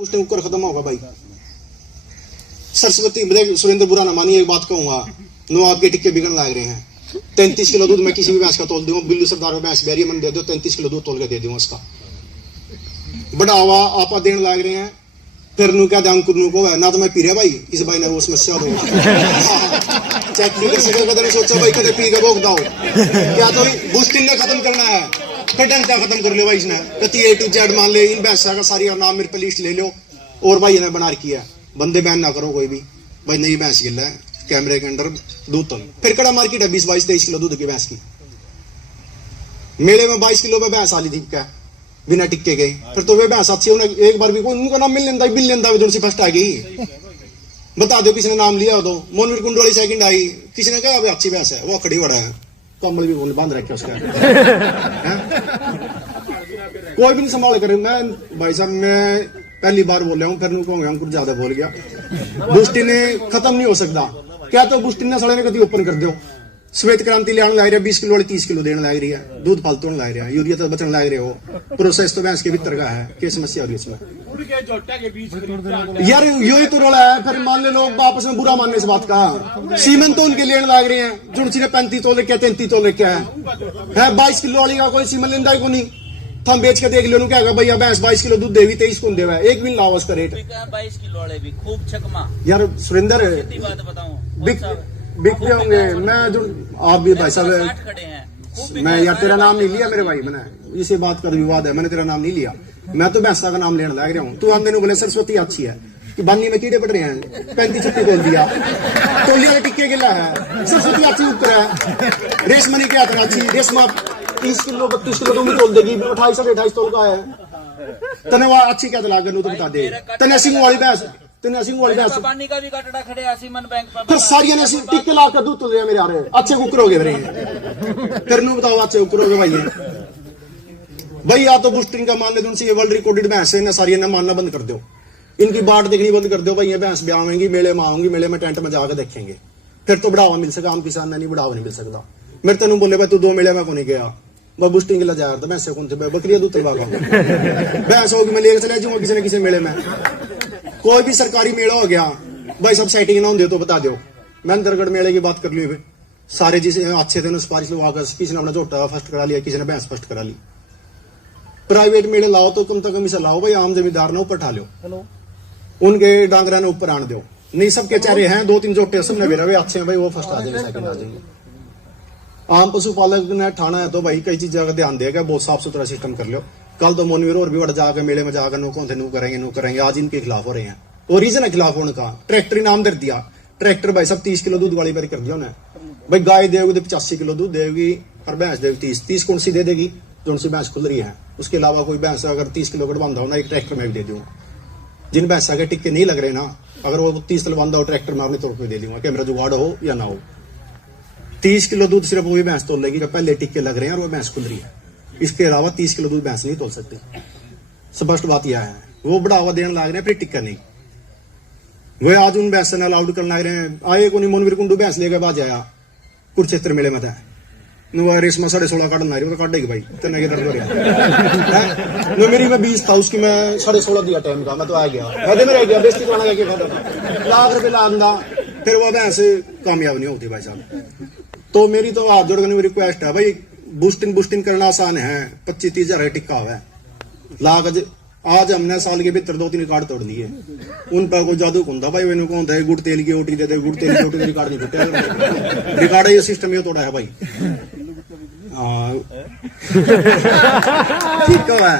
उसने कुकर खत्म होगा भाई। सरस्वती सुरेंद्र बुरा ना मानिए, एक बात कहूंगा, नो आपके टिक्के बिगड़ने लग रहे हैं। 33 किलो दूध मैं किसी भी भैंस का तोल दूंगा, बिल्लू सरदार में भैंस बैरिया मन दे दो, 33 किलो दूध तोल के दे दूंगा उसका। बढ़ावा आपा देने लग रहे हैं, फिर नु क्या ध्यान करने को है ना, तो मैं पी रहा भाई, इस भाई ने वो समस्या हो चेक नहीं कर सके, कदम सोचा भाई कदम पी के भोग दाओ क्या, तो बुस्टिन ने खत्म करना है, फिर डंका खत्म कर लो भाई इसने, कति A to Z मान ले, इन भैंसा का सारी नाम मेरे पे लिस्ट ले लो, और भाई ने बना रखी है, बंदे बैन ना करो कोई भी भाई, नई भैंस गिल है कैमरे के अंदर दूध तन, फिर कड़ा मार्केट है 20-22-23 किलो दूध की भैंस की। मेले में 22 किलो में भैंस आली थी क्या बिना टिक्के गए, फिर तो वे भैंस अच्छी उन्हें एक बार भी उनका नाम मिल लेता बिल लेता जो फर्स्ट आ गई, बता दो किसने नाम लिया हो तो। मोनवीर कुंड वाली सेकंड आई, किसी ने कहा अच्छी भैंस है, वो खड़ी बड़ा है, कमल भी बोल बांध रखे उसका कोई भी नहीं संभाल करे। मैं भाई साहब मैं पहली बार बोल रहा हूँ, फिर कहूंगा कुछ ज्यादा बोल गया, बुस्टी ने खत्म नहीं हो सकता क्या, तो बुस्टी ने सड़े ने कभी ओपन कर दो, श्वेत क्रांति ले लग रही है, 20 किलो वाली 30 किलो देने लग रही है, दूध फालतू लग रहा है, यूरिया तो बचने लग रहे हो, प्रोसेस तो भैंस के भीतर का है, क्या समस्या हो रही है इसमें यार, यही तो रोला है। फिर मान ले लोग आपस में बुरा मानने इस बात का, सीमेंट तो उनके लेने लग रहे हैं, जुड़सी ने 35 तोल रखा है, 33 तोल रखा है, 22 किलो वाली का कोई सीमेंट लेंदा ही को नहीं, हम बेच के देख लो क्या भैया भैंस 22 किलो दूध देवी 23 कौन देवा है, एक भी लाओ उसका रेट 22 किलो वाले भी खूब छकमा यार। सुरेंद्र बात बताऊं बिकते होंगे, मैं जो आप भी भाई साहब खड़े हैं, मैं यार तेरा नाम नहीं लिया मेरे भाई, मैंने इसी बात का विवाद है, मैंने तेरा नाम नहीं लिया, मैं तो भैंसा का नाम लेने लग रहा हूँ। तू आंदे बोले सरस्वती अच्छी है कि बानी में कीड़े पड़ रहे हैं, 35-36 बोल दिया, तोलिया के टिक्के गिला है, सरस्वती अच्छी ऊपर है, रेशमनी क्या तरह अच्छी, रेशमा 30 किलो 32 किलो तुम तोल देगी, 28-28 तोल का है, तने वह अच्छी क्या तलाक तो बता दे, तने सिंह वाली भैंस, तने सिंह वाली भैंस पानी का भी कटड़ा खड़े आसीमन बैंक पर, फिर सारिया ने टिक्के ला कर दूध तोल दिया मेरे आ रहे, अच्छे कुकर हो गए मेरे, फिर नू बताओ अच्छे कुकर हो गए भाई या तो बुस्टिंग का मान ले उनसे ये वर्ल्ड रिकॉर्डेड भैंस है ना, सारी ने मानना बंद कर दो, इनकी बाट देखनी बंद कर दो भाई, ये भैंस ब्याह होंगी, मेले में आऊंगी, मेले में टेंट में जाकर देखेंगे, फिर तो बढ़ावा मिल सका, आम किसान नहीं बढ़ावा नहीं मिल सकता। मेरे तेन बोले भाई तू 2 मेले में को नहीं गया, मैं बुस्टिंग ला जा रहा था, भैंसे कौन थे बकरिया दूध तलवा भैंस होगी, मैं लेकर चले जाऊंगा किसी न किसी मेले में, कोई भी सरकारी मेला हो गया भाई सब सेटिंग ना होंगे तो बता दो, मैं अंतरगढ़ मेले की बात कर ली, सारे जिसे अच्छे थे सिफारिश लगवाकर किसी ने अपना झोटा फर्स्ट करा लिया, किसी ने भैंस फर्स्ट करा ली। प्राइवेट मेले लाओ तो कम से कम इसे लाओ भाई, आम जमींदार ने ऊपर ठा लो, उनके डांगरा ने ऊपर आन दो, नहीं सबके चेहरे हैं 2-3 जोटे सबने मेरा वे अच्छे हैं भाई, वो फर्स्ट आ जाएंगे सेकंड आ जाएंगे। आम पशुपालक ने ठाना है तो भाई कई चीजों का ध्यान देगा, बहुत साफ सुथरा सिस्टम कर लो, कल तो मोनवीर और भी बड़ा जाकर मेले में जाकर नो कौन थे नो करेंगे, आज इनके खिलाफ हो रहे हैं, और रीजन है खिलाफ होने का, ट्रैक्टर इनाम दे दिया, ट्रैक्टर भाई सब 30 किलो दूध वाली बारी कर दिया उन्हें भाई, गाय देगी तो 85 किलो दूध देगी और भैंस देगी 30 कौन सी दे देगी जो सी भैंस खुल रही है, उसके अलावा कोई भैंस अगर 30 किलो का बांधा हो ना एक ट्रैक्टर में भी दे दूंगा, जिन भैंसा के टिक्के नहीं लग रहे ना, अगर वो 30 किलो बांधा हो ट्रैक्टर में अपने तौर पर दे दूंगा, कैमरा जुगाड़ हो या ना हो, 30 किलो दूध सिर्फ वही भैंस तोल लेगी जब पहले टिक्के लग रहे हैं और वो भैंस खुल रही है, इसके अलावा 30 किलो दूध भैंस नहीं तोल सकती, स्पष्ट बात यह है। वो बढ़ावा देने लग रहे हैं फिर टिक्का नहीं, वे आज उन भैंस ने अलाउड करने लग रहे हैं, आए को नहीं मोनवीर कुंडू भैंस लेकर बाज आया कुरुक्षेत्र मेले में था, रेशमा 16.5 काटना रही, वो तो काटेगी भाई, तेने दर्द हो रहा मेरी में 20 था उसकी, मैं 16.5 दिया टाइम का, मैं तो आ गया, रह गया बेइज्जती कराना क्या लाख रुपये लादा, फिर वो भैंस कामयाब नहीं होती भाई साहब। तो मेरी तो हाथ जोड़कर मेरी रिक्वेस्ट है भाई, बुस्टिंग करना आसान है, 25-30 हजार टिक्का हुआ लाख, आज हमने साल के भीतर 2-3 रिकॉर्ड तोड़ लिए, उन पर कोई जादू कौन था भाई, मैंने कौन था गुड़ तेल की ओटी देते, गुड़ तेल की ओटी रिकॉर्ड नहीं फुटे, रिकॉर्ड ये सिस्टम ये तोड़ा है भाई, ठीक है।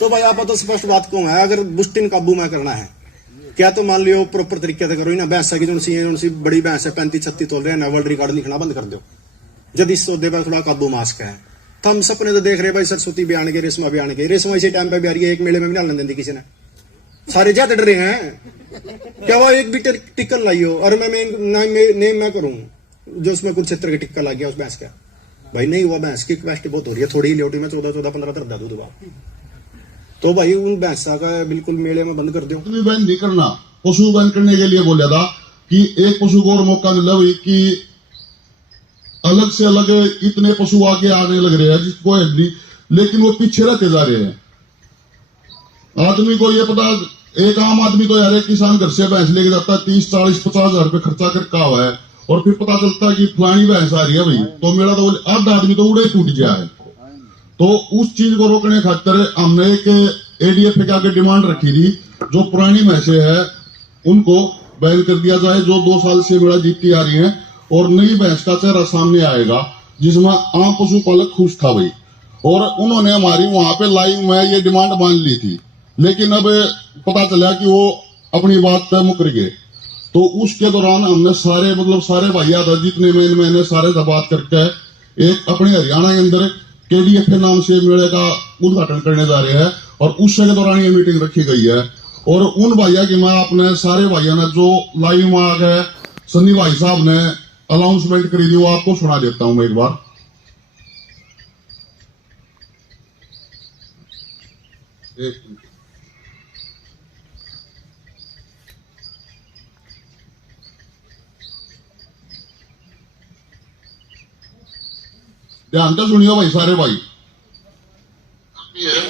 तो भाई आप तो स्पष्ट बात कौन है, अगर बुस्टिंग काबू में करना है क्या तो मान लियो प्रॉपर तरीके से करो ना, भैंसा की जो बड़ी भैंस है 35-36 तोल रहे हैं, वर्ल्ड रिकॉर्ड लिखना बंद कर दो, जब इस सौदे पर थोड़ा काबू मास्क है। तो हम सपने तो देख रहे भाई, सरस्वती भी आने के, रेशमा भी आने के, रेशमा इसी टाइम पे भी आ रही है, एक मेले में भी ना लेने दी किसी ने, सारे ज्यादा डर रहे हैं क्या वो एक भी टिक्कन लाई हो, और मैं नेम मैं करूं जो उसमें कुछ क्षेत्र के टिक्का लग गया उस भैंस का, भाई नहीं हुआ, भैंस की कैपेसिटी बहुत हो रही है, थोड़ी लेटी में 14-15 दर्दा दूध हुआ, तो भाई उन भैंसा का बिल्कुल मेले में बंद कर दो। बैन नहीं करना, पशु बैन करने के लिए बोला था कि एक पशु को और मौका मिला कि अलग से अलग इतने पशु आगे आने लग रहे हैं जिसको लेकिन वो पीछे रहते जा रहे हैं। आदमी को ये पता एक आम आदमी तो यार एक किसान घर से भैंस लेके जाता है 30-40-50 हजार रुपये खर्चा करके हुआ है, और फिर पता चलता है कि फलानी भैंस आ रही है भाई, तो मेरा तो आधा आदमी तो उड़े टूट गया है। तो उस चीज को रोकने खातिर हमने एक एडीएफ के आगे डिमांड रखी थी, जो पुरानी भैंसे है उनको बैन कर दिया जाए, जो 2 साल से मेरा जीतती आ रही है, और नई भैंस का चेहरा सामने आएगा जिसमें आम पशुपालक खुश था भाई। और उन्होंने हमारी वहां पे लाइव में ये डिमांड मान ली थी, लेकिन अब पता चला कि वो अपनी बात पे मुकर गए। तो उसके दौरान हमने सारे भाई था जितने मैंने सारे से बात करके एक अपने हरियाणा के अंदर केडीएफ के नाम से मेले का उद्घाटन करने जा रहे हैं, और उस के दौरान ये मीटिंग रखी गई है। और उन भैया की मैं अपने सारे भाइयों ने जो लाइव में आ गए, सन्नी भाई साहब ने अनाउंसमेंट करी थी, वो आपको सुना देता हूं मैं एक बार। ध्यान से सुनियो भाई सारे भाई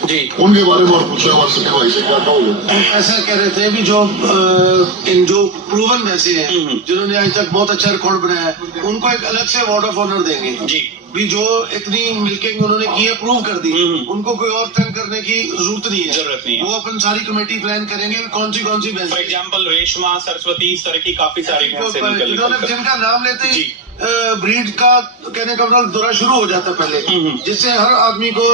जी, उनके बारे में और पूछा भाई से क्या कहोगे? ऐसा कह रहे थे भी इन जो प्रूवन वैसे हैं जिन्होंने आज तक बहुत अच्छा रिकॉर्ड बनाया है, उनको एक अलग से अवार्ड ऑफ ऑनर देंगे जी। भी जो इतनी मिल्किंग उन्होंने की है, प्रूव कर दी, उनको कोई और तंग करने की जरूरत नहीं है। वो अपन सारी कमेटी प्लान करेंगे कौन सी भैंस, फॉर एग्जाम्पल रेशमा, सरस्वती, इस तरह की काफी सारी इन्होंने जिनका नाम लेते ही ब्रीड का कहने का मतलब दौरा शुरू हो जाता है पहले, जिससे हर आदमी को,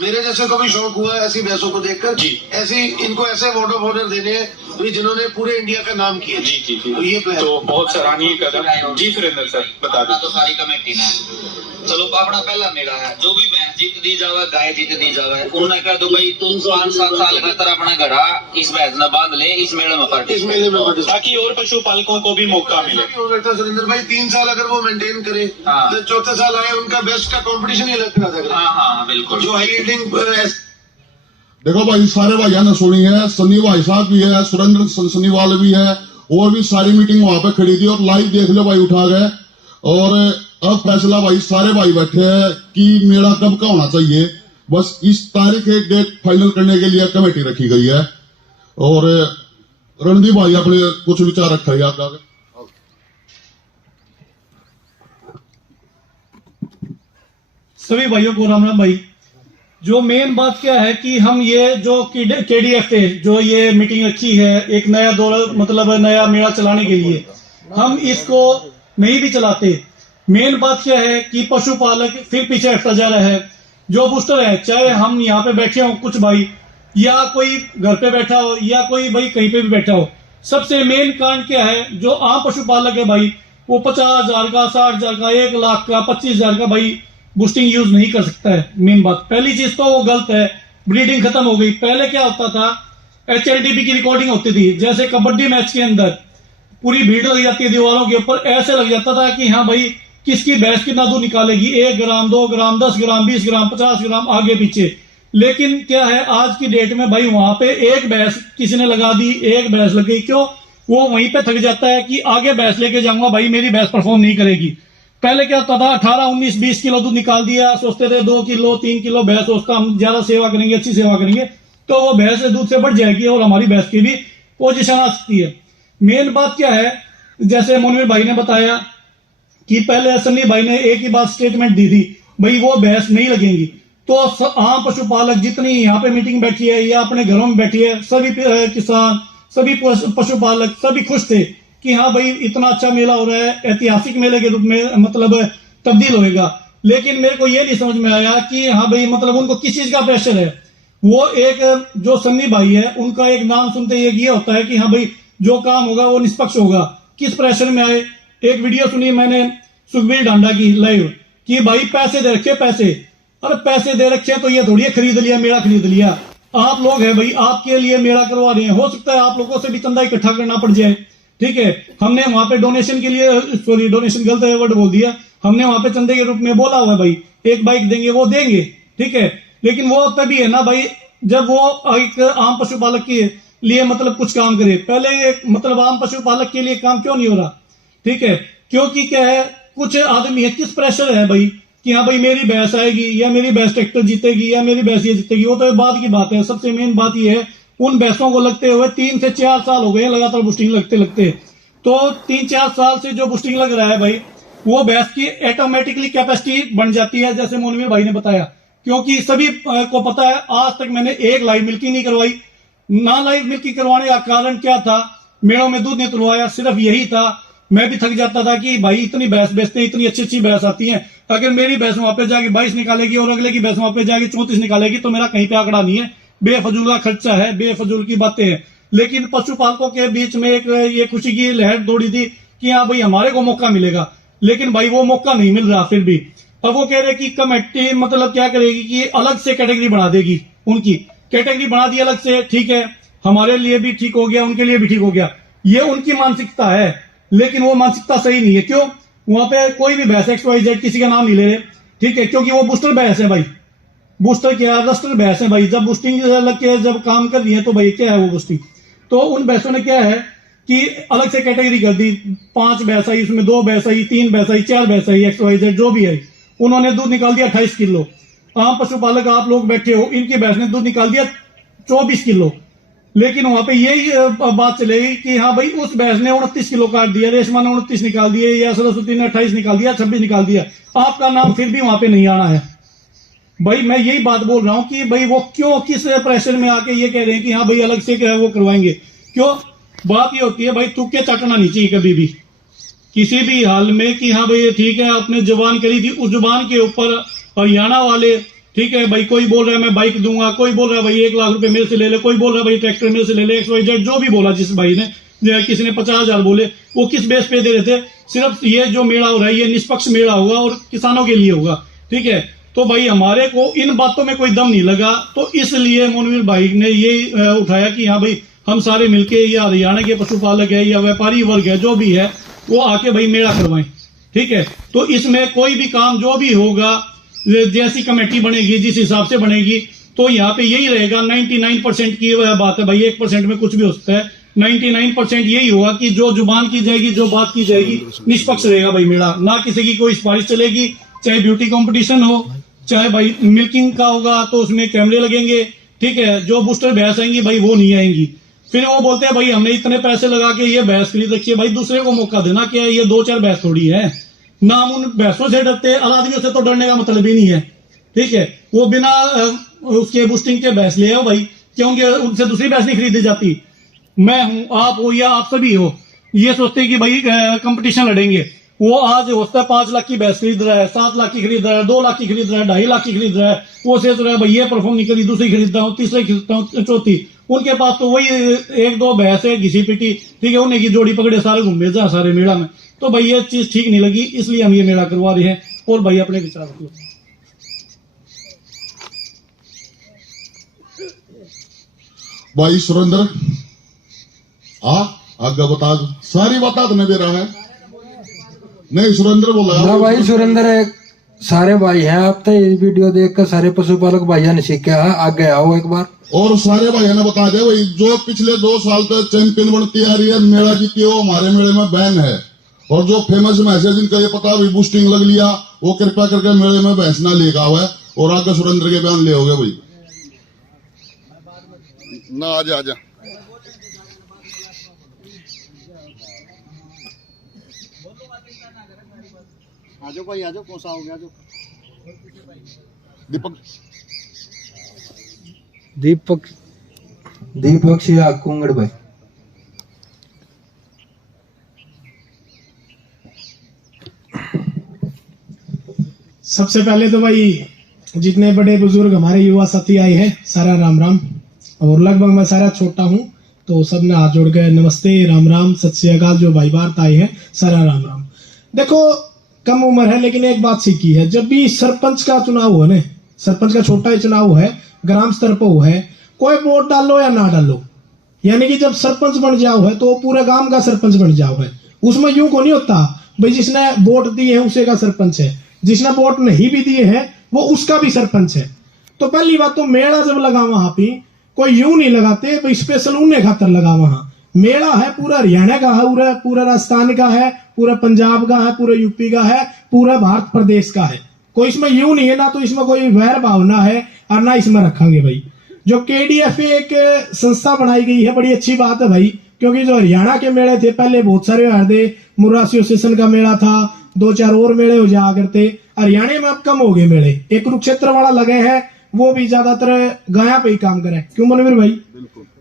मेरे जैसे को भी शौक हुआ ऐसी भैंसों को देखकर, ऐसी इनको ऐसे अवार्ड ऑफ ऑनर देने हैं जिन्होंने पूरे इंडिया का नाम किया। जी जी जी, तो ये प्लान तो बहुत सराहनीय कदम। जी सुरेंद्र सर बता दें। तो सारी कमेटी ने चलो अपना पहला मेला है, जो भी भैंस जीत दी जावे, गाय जीत दी जावे, उन्हें कह दो भाई तुम 5-7 साल का तरह अपना घड़ा इस भैंस ने बांध ले, इस मेले में पार्टिसिपेट, ताकि और पशुपालकों को भी मौका मिले। हो सकता है सुरेंद्र भाई 3 साल अगर वो मेंटेन करे, तो चौथे साल आए उनका बेस्ट का कंपटीशन ही अलग करा था। हाँ बिल्कुल, जो हाई एडिंग। देखो भाई सारे भाइयों ने सुनी है, सन्नी भाई साहब भी है, सुरेंद्र सन्नीवाल भी है, और भी सारी मीटिंग वहां पे खड़ी थी, और लाइव देख लो भाई उठा गए। और अब फैसला भाई सारे भाई बैठे हैं कि मेला कब का होना चाहिए, बस इस तारीख एक डेट फाइनल करने के लिए कमेटी रखी गई है। और रणदीप भाई अपने कुछ विचार रखा है आप आगे। सभी भाइयों को राम राम भाई। जो मेन बात क्या है कि हम ये जो केडीएफ है, जो ये मीटिंग रखी है एक नया दौर, मतलब नया मेला चलाने के लिए, हम इसको नहीं भी चलाते। मेन बात क्या है कि पशुपालक फिर पीछे हटता जा रहा है। जो बूस्टर है, चाहे हम यहाँ पे बैठे हो कुछ भाई, या कोई घर पे बैठा हो, या कोई भाई कहीं पे भी बैठा हो, सबसे मेन कारण क्या है, जो आम पशुपालक है भाई, वो 50,000 का, 60,000 का, 1 लाख का, 25,000 का भाई बूस्टिंग यूज नहीं कर सकता है। मेन बात पहली चीज तो वो गलत है, ब्रीडिंग खत्म हो गई। पहले क्या होता था, HLDB की रिकॉर्डिंग होती थी, जैसे कबड्डी मैच के अंदर पूरी भीड़ लग जाती है दीवारों के ऊपर, ऐसे लग जाता था कि हाँ भाई किसकी भैंस कितना दूध निकालेगी, 1 ग्राम, 2 ग्राम, 10 ग्राम, 20 ग्राम, 50 ग्राम, आगे पीछे। लेकिन क्या है आज की डेट में भाई, वहां पे एक भैंस किसी ने लगा दी, एक भैंस लग गई, क्यों, वो वहीं पे थक जाता है कि आगे भैंस लेके जाऊंगा भाई, मेरी भैंस परफॉर्म नहीं करेगी। पहले क्या होता था, 18, 19, 20 किलो दूध निकाल दिया, सोचते थे 2 किलो 3 किलो भैंस, उसका हम ज्यादा सेवा करेंगे, अच्छी सेवा करेंगे तो वो भैंस दूध से बढ़ जाएगी और हमारी भैंस की भी पोजीशन आ सकती है। मेन बात क्या है, जैसे मोनवीर भाई ने बताया कि पहले सन्नी भाई ने एक ही बात स्टेटमेंट दी थी, भाई वो भैंस नहीं लगेंगी। तो आम पशुपालक जितनी यहाँ पे मीटिंग बैठी है या अपने घरों में बैठी है, सभी किसान, सभी पशुपालक सभी खुश थे कि हाँ भाई इतना अच्छा मेला हो रहा है, ऐतिहासिक मेले के रूप में मतलब तब्दील होएगा। लेकिन मेरे को ये नहीं समझ में आया कि हाँ भाई मतलब उनको किस चीज का प्रेशर है। वो एक जो सन्नी भाई है, उनका एक नाम सुनते ये होता है कि हाँ भाई जो काम होगा वो निष्पक्ष होगा। किस प्रेशर में आए, एक वीडियो सुनी मैंने सुखबीर डांडा की लाइव कि भाई पैसे दे रखे, पैसे, अरे पैसे दे रखे तो ये थोड़ी खरीद लिया, मेला खरीद लिया। आप लोग है भाई, आपके लिए मेला करवा रहे हैं, हो सकता है आप लोगों से भी चंदा इकट्ठा करना पड़ जाए, ठीक है। हमने वहां पे डोनेशन के लिए, सॉरी डोनेशन गलत वर्ड बोल दिया, हमने वहां पे चंदे के रूप में बोला हुआ है भाई, एक बाइक देंगे, वो देंगे, ठीक है। लेकिन वो तभी है ना भाई जब वो एक आम पशुपालक के लिए मतलब कुछ काम करे। पहले मतलब आम पशुपालक के लिए काम क्यों नहीं हो रहा, ठीक है, क्योंकि क्या है, कुछ आदमी है, किस प्रेशर है भाई कि हाँ भाई मेरी भैंस आएगी या मेरी भैंस ट्रैक्टर जीतेगी या मेरी भैंस ये जीतेगी, वो तो बाद की बात है। सबसे मेन बात ये है उन भैंसों को लगते हुए 3 से 4 साल हो गए लगातार बूस्टिंग लगते लगते। तो 3-4 साल से जो बूस्टिंग लग रहा है भाई, वो भैंस की ऑटोमेटिकली कैपेसिटी बन जाती है, जैसे मोनवीर भाई ने बताया। क्योंकि सभी को पता है, आज तक मैंने एक लाइव मिल्किंग नहीं करवाई। ना लाइव मिल्किंग करवाने का कारण क्या था, मेड़ों में दूध नहीं तुलवाया, सिर्फ यही था। मैं भी थक जाता था कि भाई इतनी भैंस बेचते हैं, इतनी अच्छी अच्छी भैंस आती हैं, अगर मेरी भैंस वहां पे जाके 22 निकालेगी और अगले की भैंस वहां पे जाके 34 निकालेगी तो मेरा कहीं पे आंकड़ा नहीं है, बेफजूल का खर्चा है, बेफजूल की बातें हैं। लेकिन पशुपालकों के बीच में एक ये खुशी की लहर दौड़ी थी कि हाँ भाई हमारे को मौका मिलेगा, लेकिन भाई वो मौका नहीं मिल रहा। फिर भी अब वो कह रहे कि कमेटी मतलब क्या करेगी कि अलग से कैटेगरी बना देगी, उनकी कैटेगरी बना दी अलग से। ठीक है, हमारे लिए भी ठीक हो गया, उनके लिए भी ठीक हो गया, ये उनकी मानसिकता है, लेकिन वो मानसिकता सही नहीं है। क्यों? वहां पे कोई भी भैंस XYZ किसी का नाम नहीं ले रहे, ठीक है, क्योंकि वो बूस्टर भैंस है भाई। बूस्टर क्या है? रस्टर भैंस है भाई। जब बूस्टिंग लग के जब काम कर रही है तो भाई क्या है वो बूस्टिंग। तो उन भैंसों ने क्या है कि अलग से कैटेगरी कर दी, 5 भैंस आई, उसमें 2 भैंस आई, 3 भैंस आई, 4 भैंस आई, XYZ जो भी है, उन्होंने दूध निकाल दिया 28 किलो। आम पशुपालक आप लोग बैठे हो, इनकी भैंस ने दूध निकाल दिया 24 किलो। लेकिन वहां पे यही बात चलेगी कि हाँ भाई उस भैंस ने 29 किलो काट दिया, रेशमा ने 29 निकाल दिए, या सरस्वती ने 28 निकाल दिया, 26 निकाल दिया, आपका नाम फिर भी वहां पे नहीं आना है। भाई मैं यही बात बोल रहा हूं कि भाई वो क्यों, किस प्रेशर में आके ये कह रहे हैं कि हाँ भाई अलग से वो करवाएंगे। क्यों? बात ये होती है भाई, तुक्के चाटना नहीं चाहिए कभी भी किसी भी हाल में कि हाँ भाई ठीक है आपने जुबान करी थी, उस जुबान के ऊपर हरियाणा वाले, ठीक है भाई, कोई बोल रहा है मैं बाइक दूंगा, कोई बोल रहा है भाई 1 लाख रुपए मेरे से ले ले, कोई बोल रहा है भाई ट्रैक्टर मेरे से ले ले, XYZ जो भी बोला, जिस भाई ने, किसी ने 50,000 बोले, वो किस बेस पे दे रहे थे? सिर्फ ये जो मेला हो रहा है ये निष्पक्ष मेला होगा और किसानों के लिए होगा, ठीक है। तो भाई हमारे को इन बातों में कोई दम नहीं लगा, तो इसलिए मोनवीर भाई ने ये उठाया कि हाँ भाई हम सारे मिलके, या हरियाणा के पशुपालक है या व्यापारी वर्ग है जो भी है, वो आके भाई मेला करवाएं, ठीक है। तो इसमें कोई भी काम जो भी होगा, जैसी कमेटी बनेगी जिस हिसाब से बनेगी, तो यहाँ पे यही रहेगा। 99% की बात है भाई, 1% में कुछ भी हो सकता है। 99% यही होगा कि जो जुबान की जाएगी, जो बात की जाएगी, निष्पक्ष रहेगा भाई मेला। ना किसी की कोई सिफारिश चलेगी, चाहे ब्यूटी कंपटीशन हो, चाहे भाई मिल्किंग का होगा तो उसमें कैमरे लगेंगे, ठीक है। जो बूस्टर भैंस आएंगी भाई वो नहीं आएंगी। फिर वो बोलते हैं भाई हमने इतने पैसे लगा के ये भैंस खरीद रखी है, भाई दूसरे को मौका देना क्या है, ये 2-4 भैंस थोड़ी है ना। हम उन भैंसों से डरते, आदमियों से तो डरने का मतलब ही नहीं है, ठीक है। वो बिना उसके बूस्टिंग के भैंस ले आओ भाई, क्योंकि उनसे दूसरी भैंस नहीं खरीदी जाती। मैं हूं, आप हो या आप सभी हो, ये सोचते हैं कि भाई कंपटीशन लड़ेंगे। वो आज होता है 5 लाख की भैंस खरीद रहा है, 7 लाख की खरीद रहा है, 2 लाख की खरीद रहा है, 2.5 लाख की खरीद रहा है। वो सोच रहा है भाई ये परफॉर्म नहीं करी, दूसरी खरीदता हूँ, तीसरी खरीदता हूँ, चौथी। उनके पास तो वही 1-2 भैंस है घिसी पिटी, ठीक है, उन्हें की जोड़ी पकड़े सारे घूमे जा सारे मेला में। तो भाई ये चीज ठीक नहीं लगी, इसलिए हम ये मेला करवा रहे हैं। और भाई अपने विचार रख लो। भाई सुरेंद्र आगे बता, सारी बता देने दे रहा है। नहीं सुरेंद्र बोला ना भाई, सुरेंद्र है, सारे भाई हैं। आप तो ये वीडियो देखकर सारे पशुपालक भाइयों ने सीखा है, आगे आओ एक बार। और सारे भाइयों ने बता दिया भाई, जो पिछले 2 साल तक चैंपियन बनती आ रही है, मेला जीती है, वो हमारे मेले में बैन है। और जो फेमस भैंस है जिनका ये पता भी बूस्टिंग लग लिया, वो कृपया करके मेले में भैंस ना लेगा हुआ है। और आगे सुरेंद्र के बयान ले हो गए भाई ना। आजा आजा आजो भाई आजो, कौन सा हो गया जो दीपक सिंह कुंगड़ भाई। सबसे पहले तो भाई जितने बड़े बुजुर्ग हमारे युवा साथी आए हैं, सारा राम राम। और लगभग मैं सारा छोटा हूँ, तो सब ने हाथ जोड़ गए, नमस्ते, राम राम, सत श्री अकाल। जो भाई बात आए हैं, सारा राम राम। देखो कम उम्र है लेकिन एक बात सीखी है, जब भी सरपंच का चुनाव हो ना, सरपंच का छोटा ही चुनाव है, ग्राम स्तर पर हो है, कोई वोट डालो या ना डालो, यानी कि जब सरपंच बन जाओ है तो पूरे गांव का सरपंच बन जाओ है। उसमें यूं को नहीं होता भाई जिसने वोट दिए है उसे का सरपंच है, जिसने वोट नहीं भी दिए है वो उसका भी सरपंच है। तो पहली बात तो मेला जब लगा वहां पे कोई यूं नहीं लगाते भाई स्पेशल उन्हें खातर लगा। वहां मेला है पूरा हरियाणा का है, पूरा राजस्थान का है, पूरा पंजाब का है, पूरा यूपी का है, पूरा भारत प्रदेश का है। कोई इसमें यूं नहीं है, ना तो इसमें कोई वैर भावना है और ना इसमें रखेंगे भाई। जो KDFA एक संस्था बनाई गई है, बड़ी अच्छी बात है भाई, क्योंकि जो हरियाणा के मेले थे पहले बहुत सारे हुआ थे, मुर्रा एसोसिएशन का मेला था, 2-4 और मेले हो जाया करते। हरियाणा में अब कम हो गए मेले, एक कुरुक्षेत्र वाला लगे है, वो भी ज्यादातर गाया पे ही काम करे। क्यों मनवीर भाई?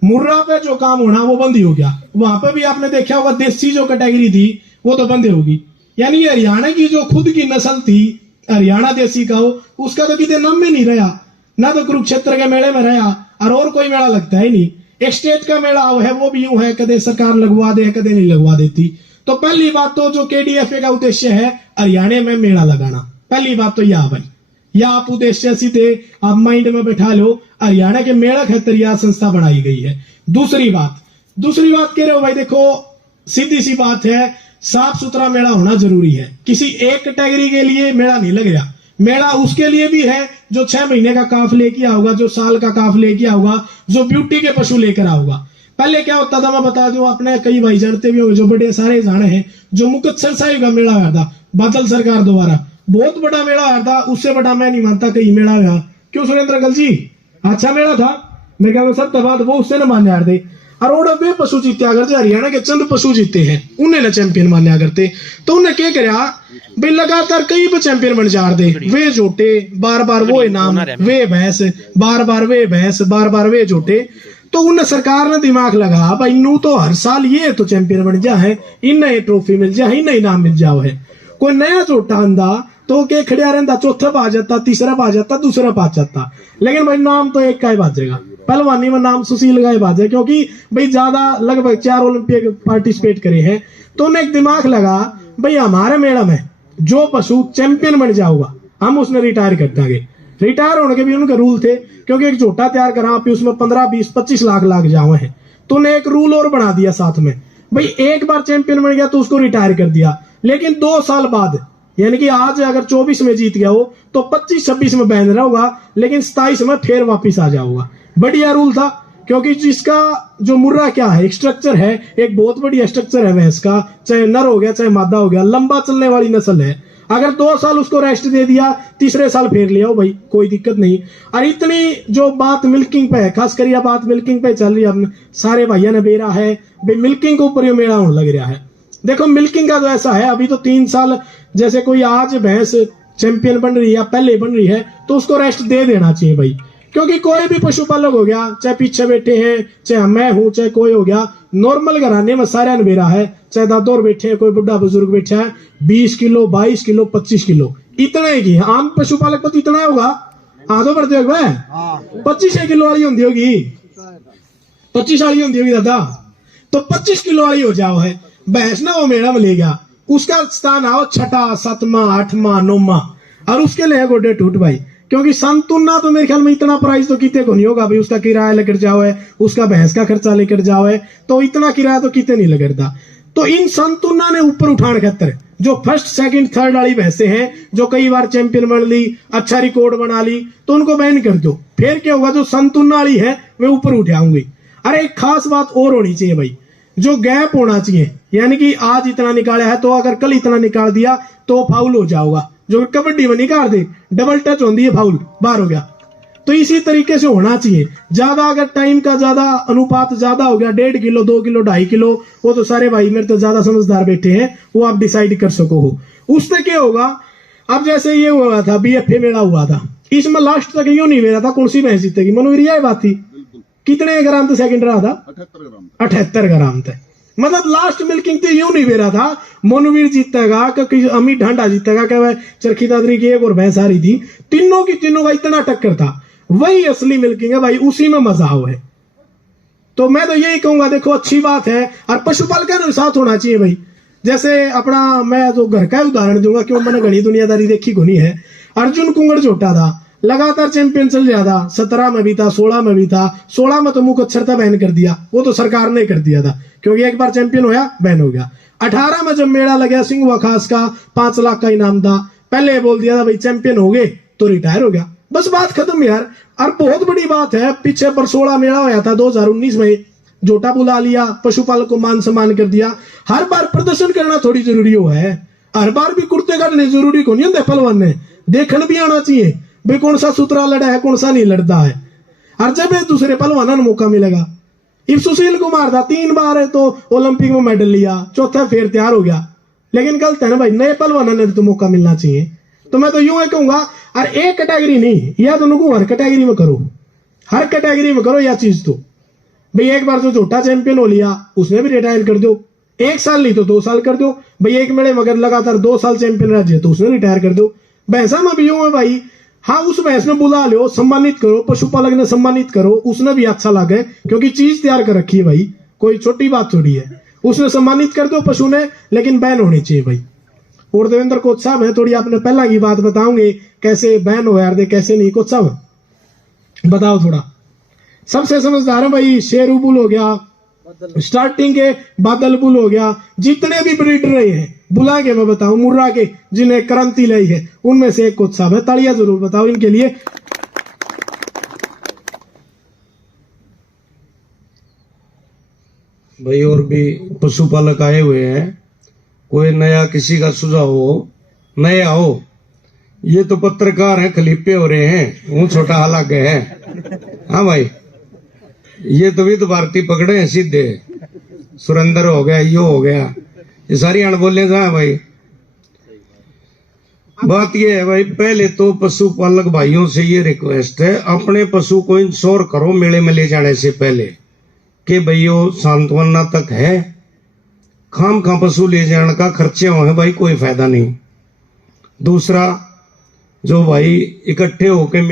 मुर्रा पे जो काम होना वो बंद ही हो गया। वहां पे भी आपने देखा होगा देसी जो कैटेगरी थी वो तो बंद होगी। यानी हरियाणा की जो खुद की नस्ल थी, हरियाणा देसी का हो, उसका तो कितने नाम में नहीं रहा, ना तो कुरुक्षेत्र के मेले में रहा, और कोई मेला लगता है नहीं। एक स्टेट का मेला है वो भी यूं है, कदे सरकार लगवा दे कदे नहीं लगवा देती। तो पहली बात तो जो KDFA का उद्देश्य है हरियाणा में मेला लगाना, पहली बात तो यह भाई, या आप उद्देश्य सीधे आप माइंड में बैठा लो, हरियाणा के मेला खातिर यह संस्था बनाई गई है। दूसरी बात कह रहे हो भाई, देखो सीधी सी बात है, साफ सुथरा मेला होना जरूरी है। किसी एक कैटेगरी के लिए मेला नहीं लग रहा, मेला उसके लिए भी है जो 6 महीने का काफ लेके आओगा, जो साल का काफ लेके आओगा, जो ब्यूटी के पशु लेकर आओगा। पहले क्या होता था मैं बता दूं, अपने कई भाई जानते भी होंगे, जो बड़े सारे जाने हैं, जो मुकत्सर साहिब का मेला हुआ था बादल सरकार द्वारा, बहुत बड़ा मेला हुआ था, उससे बड़ा मैं नहीं मानता कहीं मेला हुआ। क्यों सुरेंद्र अंकल जी? अच्छा मेला था, मैं कहता सत्य बात, वो उससे न मान्या करते। और वे पशु जीत्या करते, हरियाणा के चंद पशु जीते हैं, उन्हें न चैंपियन मान्या करते। तो उन्हें क्या करा भाई, लगातार कई चैंपियन बन जा रहे, वे जोटे बार बार वो इनाम, वे भैंस बार बार वे भैंस, बार बार वे जोटे। तो उन्हें सरकार ने दिमाग लगा भाई, नू तो हर साल ये तो चैंपियन बन जा है, इन्हें ट्रॉफी मिल जाए, इन्हें इनाम मिल जाओ है। कोई नया जोटा आंदा तो के खड़िया रहता, चौथा पा जाता, तीसरा पा जाता, दूसरा पा जाता, लेकिन भाई नाम तो एक का ही बाजेगा। पहलवानी में नाम सुशील का ही बाजे, क्योंकि भाई ज्यादा लगभग 4 ओलंपिक पार्टिसिपेट करे हैं। तो उन्हें एक दिमाग लगा भाई, हमारे मेला में जो पशु चैंपियन बन जाऊगा हम उसने रिटायर कर देंगे। रिटायर होने के भी उनके रूल थे, क्योंकि एक झोटा तैयार करा उसमें 15, 20, 25 लाख लाग जाओ है। तो उन्हें एक रूल और बना दिया साथ में, भाई एक बार चैंपियन बन गया तो उसको रिटायर कर दिया, लेकिन 2 साल बाद, यानी कि आज अगर 24 में जीत गया हो तो 25-26 में बैन रहोगा, लेकिन 27 में फिर वापिस आ जाओगा। बढ़िया रूल था, क्योंकि जिसका जो मुर्रा क्या है, एक स्ट्रक्चर है, एक बहुत बढ़िया स्ट्रक्चर है भैंस का, चाहे नर हो गया चाहे मादा हो गया, लंबा चलने वाली नस्ल है। अगर 2 साल उसको रेस्ट दे दिया, तीसरे साल फेर लिया हो भाई, कोई दिक्कत नहीं। और इतनी जो बात मिल्किंग पे है, खास कर यह बात मिल्किंग पे चल रही है, सारे भाइयों ने बेरा है भाई, मिल्किंग के ऊपर ये मेला होने लग रहा है। देखो मिल्किंग का तो ऐसा है, अभी तो 3 साल, जैसे कोई आज भैंस चैंपियन बन रही है, पहले बन रही है, तो उसको रेस्ट दे देना चाहिए भाई, क्योंकि कोई भी पशुपालक हो गया, चाहे पीछे बैठे हैं, चाहे मैं हूं, चाहे कोई हो गया, नॉर्मल घराने में सारे अनबेरा है, चाहे दादोर बैठे हैं, कोई बुढ़ा बुजुर्ग बैठा है, 20 किलो, 22 किलो, 25 किलो, इतना ही की आम पशुपालक पर इतना होगा, आधो बढ़ते होगा 25 किलो वाली होती होगी, 25 वाली होती होगी दादा, तो 25 किलो वाली हो जाओ है भैंस ना, वो मेला में ले गया, उसका स्थान आओ 6वां, 7वां, 8वां, 9वां, और उसके लिए गोडे टूट भाई, क्योंकि संतुलना तो मेरे ख्याल में इतना प्राइस तो कितने को नहीं होगा भाई, उसका किराया लेकर जाओ है, उसका भैंस का खर्चा लेकर जाओ है, तो इतना किराया तो कितने नहीं लगता। तो इन संतुलना ने ऊपर उठाने खातर जो फर्स्ट, सेकंड, थर्ड वाली भैंसे हैं, जो कई बार चैंपियन बन ली, अच्छा रिकॉर्ड बना ली, तो उनको बैन कर दो। फिर क्या होगा, जो संतुलना वाली है वे ऊपर उठाऊंगी। अरे एक खास बात और होनी चाहिए भाई, जो गैप होना चाहिए, यानी कि आज इतना निकाला है तो अगर कल इतना निकाल दिया तो फाउल हो जाओगा। जो कबड्डी में निकाल दे, डबल टच होती है, फाउल, बाहर हो गया। तो इसी तरीके से होना चाहिए। ज्यादा अगर टाइम का ज्यादा अनुपात ज्यादा हो गया, 1.5 किलो, 2 किलो, 2.5 किलो, वो तो सारे भाई मेरे तो ज्यादा समझदार बैठे हैं, वो आप डिसाइड कर सको हो। उससे क्या होगा, अब जैसे ये हुआ था, BFA मेला हुआ था, इसमें लास्ट तक यूं नहीं मेरा था कौन सी भैंस जीतेगी, मनोवीर बात थी, कितने ग्राम तो सेकंड रहा था, 78 ग्राम थे, मतलब लास्ट मिल्किंग तो यूं नहीं बेरा था, मोनवीर जीतेगा कि अमित ढांडा जीतेगा, क्या वह चरखी दादरी की एक और भैंस आ रही थी, तीनों की तीनों का इतना टक्कर था। वही असली मिल्किंग है भाई, उसी में मजा आओ है। तो मैं तो यही कहूंगा, देखो अच्छी बात है, और पशुपालकों के साथ होना चाहिए भाई। जैसे अपना मैं तो घर का उदाहरण दूंगा, क्यों मैंने घनी दुनियादारी देखी को नहीं है। अर्जुन कुंगड़ छोटा था, लगातार चैंपियन चल रहा था, 17 में भी था, 16 में भी था, 16 में तो मुख अक्षरता बैन कर दिया, वो तो सरकार ने कर दिया था, क्योंकि एक बार चैंपियन होया बैन हो गया। 18 में जब मेला लगा सिंह खास का 5 लाख का इनाम था, पहले बोल दिया था भाई चैंपियन हो गए तो रिटायर हो गया, बस बात खत्म यार। और बहुत बड़ी बात है, पीछे पर 16 मेला होया था 2019 में, जोटा बुला लिया, पशुपालक को मान सम्मान कर दिया। हर बार प्रदर्शन करना थोड़ी जरूरी हो है, हर बार भी कुर्ते काटने जरूरी को नहीं होता, पहलवान ने देखने भी आना चाहिए भाई कौन सा सुतरा लड़ा है, कौन सा नहीं लड़ता है। और जब ये दूसरे पहलवान ने मौका मिलेगा, इफ सुशील कुमार था 3 बार है तो ओलंपिक में मेडल लिया, चौथा फिर तैयार हो गया, लेकिन गलत है ना भाई, नए पहलवान ने तो मौका मिलना चाहिए। तो मैं तो यूं कहूंगा, और एक कैटेगरी नहीं, या तो उनको हर कैटेगरी में करो, हर कैटेगरी में करो यह चीज। तो भाई एक बार जो छोटा चैंपियन हो लिया उसने भी रिटायर कर दो, 1 साल नहीं तो 2 साल कर दो भाई। एक मेले मगर लगातार 2 साल चैंपियन रह जाए तो उसने रिटायर कर दो। भैंसा में भी यूं है भाई, हाँ उस भैंस में बुला लो, सम्मानित करो, पशुपालक ने सम्मानित करो, उसने भी अच्छा लगे क्योंकि चीज तैयार कर रखी है भाई, कोई छोटी बात थोड़ी है। उसने सम्मानित कर दो पशु ने, लेकिन बैन होनी चाहिए भाई। और देवेंद्र कोच साहब है, थोड़ी आपने पहला की बात बताओगे कैसे बैन हो यार दे, कैसे नहीं कोच साहब बताओ थोड़ा। सबसे समझदार है भाई शेरू बुल हो गया, स्टार्टिंग के बादल बुल हो गया, जितने भी ब्रीडर रहे हैं बुला के मैं बताऊं मुर्रा के जिन्हें क्रांति लाई है उनमें से एक कोच साहब है, तालियां जरूर बताओ इनके लिए। भाई और भी पशुपालक आए हुए हैं, कोई नया किसी का सुझाव हो, नया हो। ये तो पत्रकार हैं, खलीफे हो रहे हैं, वो छोटा हालाक है। हाँ भाई, ये तो विद भारती पकड़े हैं सीधे, सुरेंद्र हो गया, यो हो गया, ये सारी अणबोले हैं भाई। बात ये है भाई, पहले तो पशुपालक भाइयों से ये रिक्वेस्ट है, अपने पशु को इंश्योर करो मेले में ले जाने से पहले कि भाइयों सांत्वना तक है, खाम खा पशु ले जाने का खर्चे हो भाई, कोई फायदा नहीं। दूसरा, जो भाई इकट्ठे होके